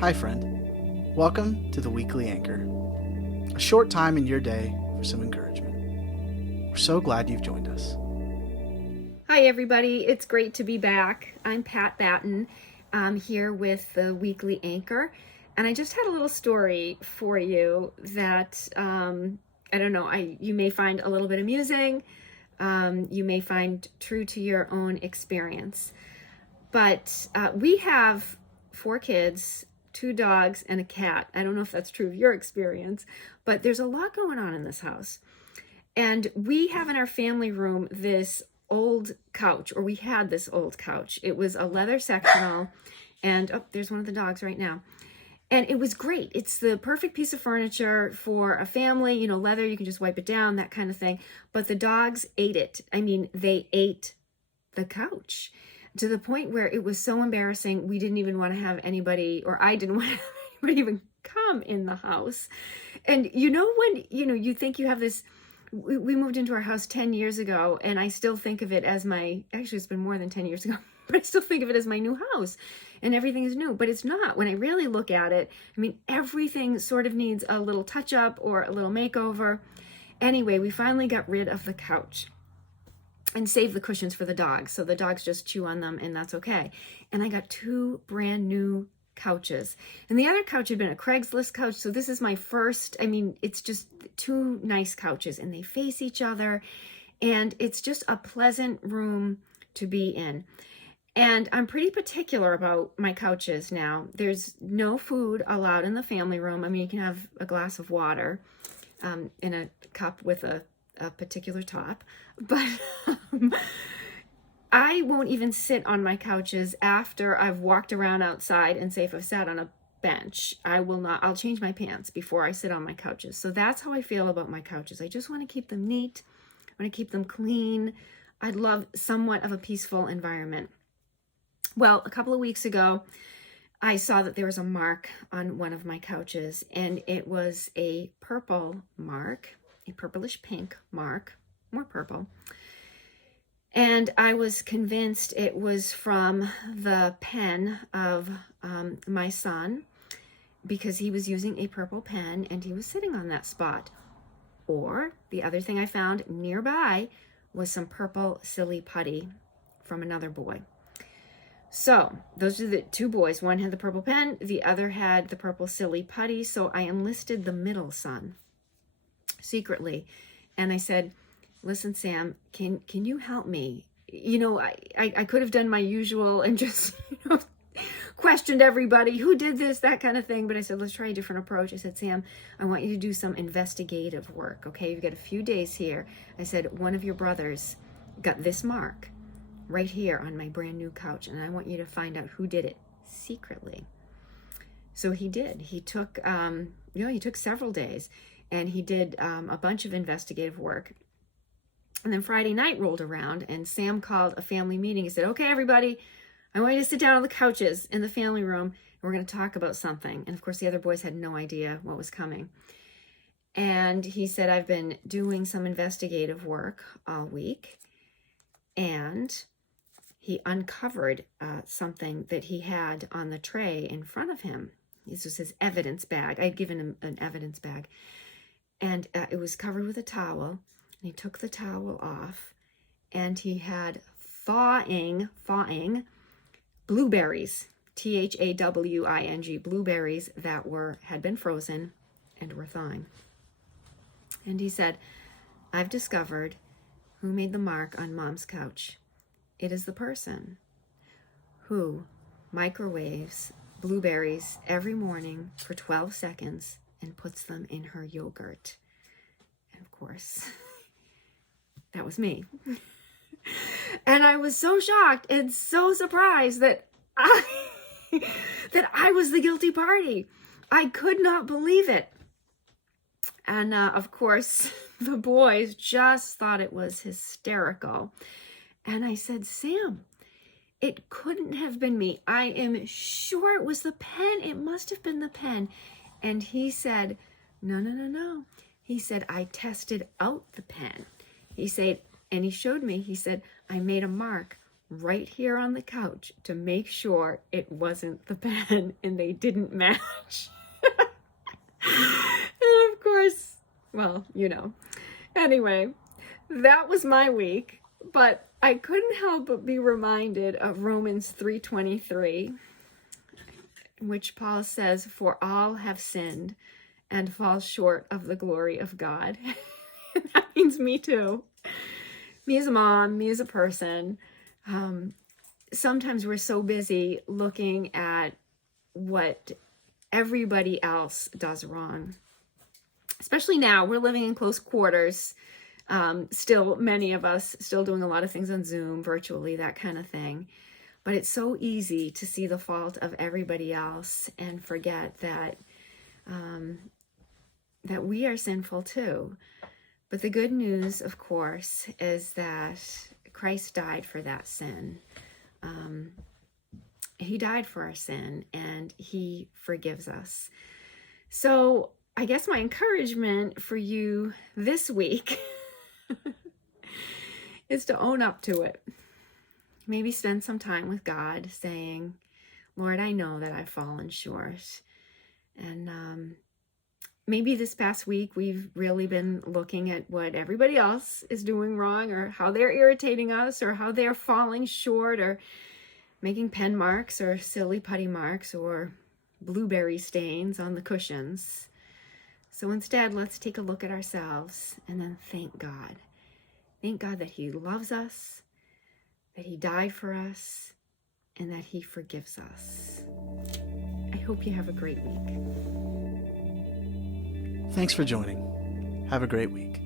Hi, friend. Welcome to the Weekly Anchor, a short time in your day for some encouragement. We're so glad you've joined us. Hi, everybody. It's great to be back. I'm Pat Batten. I'm here with the Weekly Anchor, and I just had a little story for you that I don't know. You may find a little bit amusing. You may find true to your own experience. But we have 4 kids, 2 dogs, and a cat. I don't know if that's true of your experience, but there's a lot going on in this house. And we have in our family room this old couch, or we had this old couch. It was a leather sectional, and oh, there's one of the dogs right now. And it was great. It's the perfect piece of furniture for a family, leather, you can just wipe it down, that kind of thing. But the dogs ate it. I mean, they ate the couch to the point where it was so embarrassing. We didn't even want to have anybody, or I didn't want to have anybody even come in the house. And when, you think you have this, we moved into our house 10 years ago, and I still think of it as actually it's been more than 10 years ago, but I still think of it as my new house and everything is new, but it's not. When I really look at it, I mean, everything sort of needs a little touch up or a little makeover. Anyway, we finally got rid of the couch and save the cushions for the dogs. So the dogs just chew on them, and that's okay. And I got 2 brand new couches. And the other couch had been a Craigslist couch. So this is my first, it's just 2 nice couches, and they face each other. And it's just a pleasant room to be in. And I'm pretty particular about my couches now. There's no food allowed in the family room. I mean, you can have a glass of water in a cup with a particular top, but I won't even sit on my couches after I've walked around outside, and say if I've sat on a bench, I'll change my pants before I sit on my couches. So that's how I feel about my couches. I just want to keep them neat. I want to keep them clean. I'd love somewhat of a peaceful environment. Well, a couple of weeks ago, I saw that there was a mark on one of my couches, and it was a purple mark, a purplish pink mark, more purple. And I was convinced it was from the pen of my son, because he was using a purple pen and he was sitting on that spot. Or the other thing I found nearby was some purple silly putty from another boy. So those are the 2 boys. One had the purple pen, the other had the purple silly putty. So I enlisted the middle son secretly. And I said, listen, Sam, can you help me? I could have done my usual and just, questioned everybody who did this, that kind of thing. But I said, let's try a different approach. I said, Sam, I want you to do some investigative work. Okay, you've got a few days here. I said, one of your brothers got this mark right here on my brand new couch, and I want you to find out who did it secretly. So he did. He took, he took several days, and he did a bunch of investigative work. And then Friday night rolled around, and Sam called a family meeting. He said, okay, everybody, I want you to sit down on the couches in the family room, and we're going to talk about something. And of course, the other boys had no idea what was coming. And he said, I've been doing some investigative work all week, and he uncovered something that he had on the tray in front of him. This was his evidence bag. I had given him an evidence bag, and it was covered with a towel. And he took the towel off, and he had thawing blueberries, THAWING, blueberries that had been frozen and were thawing. And he said, I've discovered who made the mark on Mom's couch. It is the person who microwaves blueberries every morning for 12 seconds and puts them in her yogurt. And of course, that was me. And I was so shocked and so surprised that I was the guilty party. I could not believe it. And of course, the boys just thought it was hysterical. And I said, Sam, it couldn't have been me. I am sure it was the pen. It must have been the pen. And he said, no. He said, I tested out the pen. He said, and he showed me, he said, I made a mark right here on the couch to make sure it wasn't the pen and they didn't match. And of course, well, Anyway, that was my week, but I couldn't help but be reminded of Romans 3:23, in which Paul says, "For all have sinned and fall short of the glory of God." That means me too. Me as a mom, me as a person. Sometimes we're so busy looking at what everybody else does wrong. Especially now, we're living in close quarters. Still, many of us still doing a lot of things on Zoom, virtually, that kind of thing. But it's so easy to see the fault of everybody else and forget that that we are sinful too. But the good news, of course, is that Christ died for that sin. He died for our sin, and he forgives us. So I guess my encouragement for you this week is to own up to it. Maybe spend some time with God saying, "Lord, I know that I've fallen short." And maybe this past week we've really been looking at what everybody else is doing wrong, or how they're irritating us, or how they're falling short, or making pen marks or silly putty marks or blueberry stains on the cushions. So instead, let's take a look at ourselves and then thank God. Thank God that he loves us, that he died for us, and that he forgives us. I hope you have a great week. Thanks for joining. Have a great week.